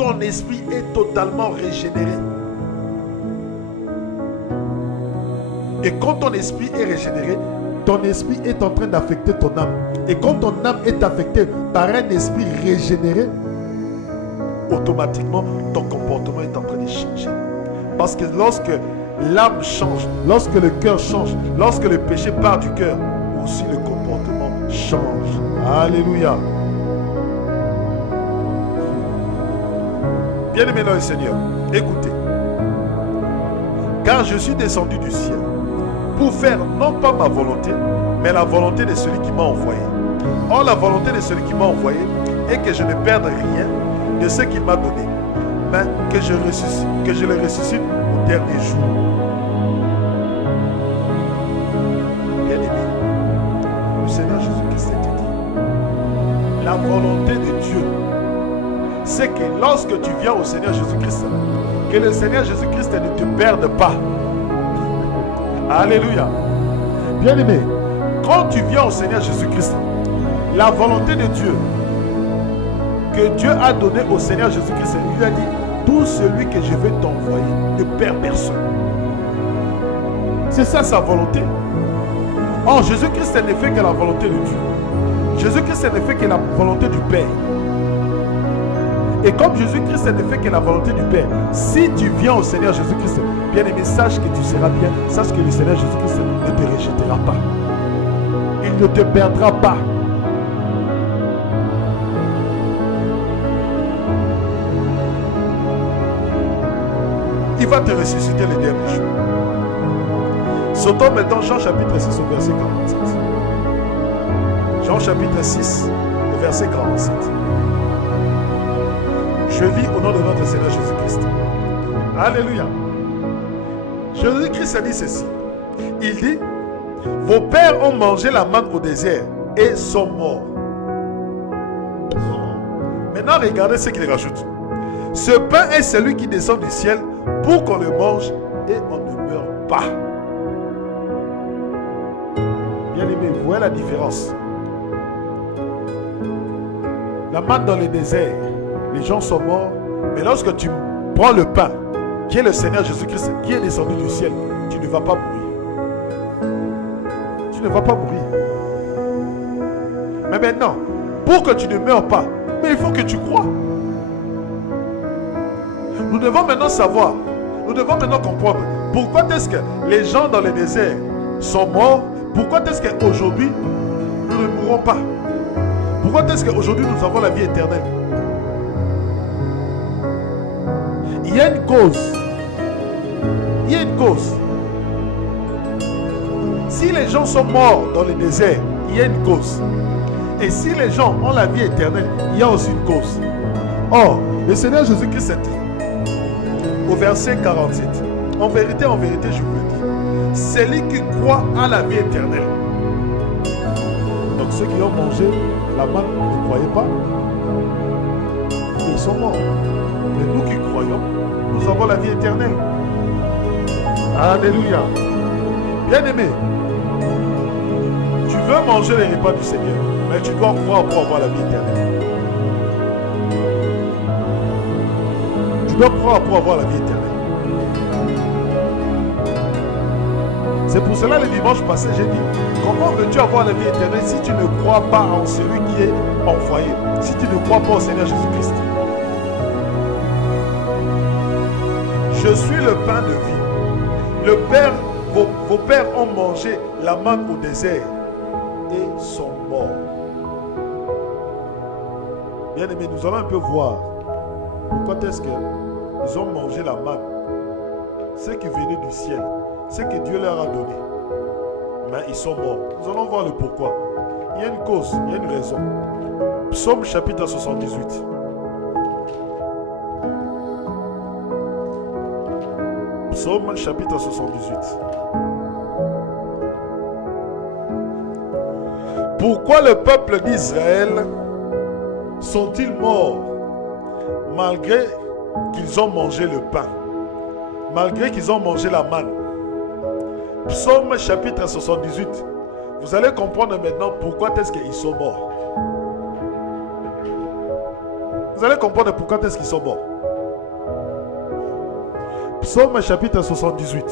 ton esprit est totalement régénéré. Et quand ton esprit est régénéré, ton esprit est en train d'affecter ton âme. Et quand ton âme est affectée par un esprit régénéré, automatiquement, ton comportement est en train de changer. Parce que lorsque l'âme change, lorsque le cœur change, lorsque le péché part du cœur, aussi le comportement change. Alléluia. Bien-aimés dans le Seigneur, écoutez. Car je suis descendu du ciel pour faire non pas ma volonté, mais la volonté de celui qui m'a envoyé. Or, la volonté de celui qui m'a envoyé est que je ne perde rien de ce qu'il m'a donné, mais que je le ressuscite au dernier jour. Bien-aimé, le Seigneur Jésus-Christ te dit, la volonté de Dieu, c'est que lorsque tu viens au Seigneur Jésus-Christ, que le Seigneur Jésus-Christ ne te perde pas. Alléluia. Bien-aimé, quand tu viens au Seigneur Jésus-Christ, la volonté de Dieu que Dieu a donné au Seigneur Jésus-Christ, il lui a dit, tout celui que je vais t'envoyer ne perd personne. C'est ça sa volonté. Or, Jésus-Christ ne fait que la volonté de Dieu. Jésus-Christ ne fait que la volonté du Père. Et comme Jésus-Christ ne fait que la volonté du Père, si tu viens au Seigneur Jésus-Christ, bien-aimé, sache que tu seras bien, sache que le Seigneur Jésus-Christ ne te rejettera pas. Il ne te perdra pas. Il va te ressusciter le dernier jour. Sautons maintenant Jean chapitre 6 au verset 47. Jean chapitre 6 au verset 47. Je lis au nom de notre Seigneur Jésus-Christ. Alléluia. Jésus-Christ a dit ceci. Il dit, vos pères ont mangé la manne au désert et sont morts. Maintenant, regardez ce qu'il rajoute. Ce pain est celui qui descend du ciel pour qu'on le mange et on ne meurt pas. Bien aimé, vous voyez la différence. La manne dans le désert, les gens sont morts, mais lorsque tu prends le pain, qui est le Seigneur Jésus-Christ, qui est descendu du ciel, tu ne vas pas mourir. Tu ne vas pas mourir. Mais maintenant, pour que tu ne meurs pas, mais il faut que tu crois. Nous devons maintenant savoir, nous devons maintenant comprendre pourquoi est-ce que les gens dans le désert sont morts, pourquoi est-ce qu'aujourd'hui nous ne mourrons pas, pourquoi est-ce qu'aujourd'hui nous avons la vie éternelle. Il y a une cause. Il y a une cause. Si les gens sont morts dans le désert, il y a une cause. Et si les gens ont la vie éternelle, il y a aussi une cause. Or, le Seigneur Jésus-Christ a dit, au verset 47, en vérité, je vous le dis, celui qui croit à la vie éternelle. Donc ceux qui ont mangé la manne ne croyaient pas, ils sont morts. Mais nous qui croyons, nous avons la vie éternelle. Alléluia. Bien-aimé, tu veux manger les repas du Seigneur, mais tu dois croire pour avoir la vie éternelle. Tu dois croire pour avoir la vie éternelle. C'est pour cela le dimanche passé, j'ai dit, comment veux-tu avoir la vie éternelle si tu ne crois pas en celui qui est envoyé, si tu ne crois pas au Seigneur Jésus-Christ? Je suis le pain de vie. Le Père, vos pères ont mangé la manne au désert et sont morts. Bien aimé, nous allons un peu voir pourquoi est-ce qu'ils ont mangé la manne. Ce qui venait du ciel, ce que Dieu leur a donné. Mais ils sont morts. Nous allons voir le pourquoi. Il y a une cause, il y a une raison. Psaume chapitre 78. Psaume chapitre 78. Pourquoi le peuple d'Israël sont-ils morts malgré qu'ils ont mangé le pain, malgré qu'ils ont mangé la manne? Psaume chapitre 78. Vous allez comprendre maintenant pourquoi est-ce qu'ils sont morts. Vous allez comprendre pourquoi est-ce qu'ils sont morts. Psaume chapitre 78.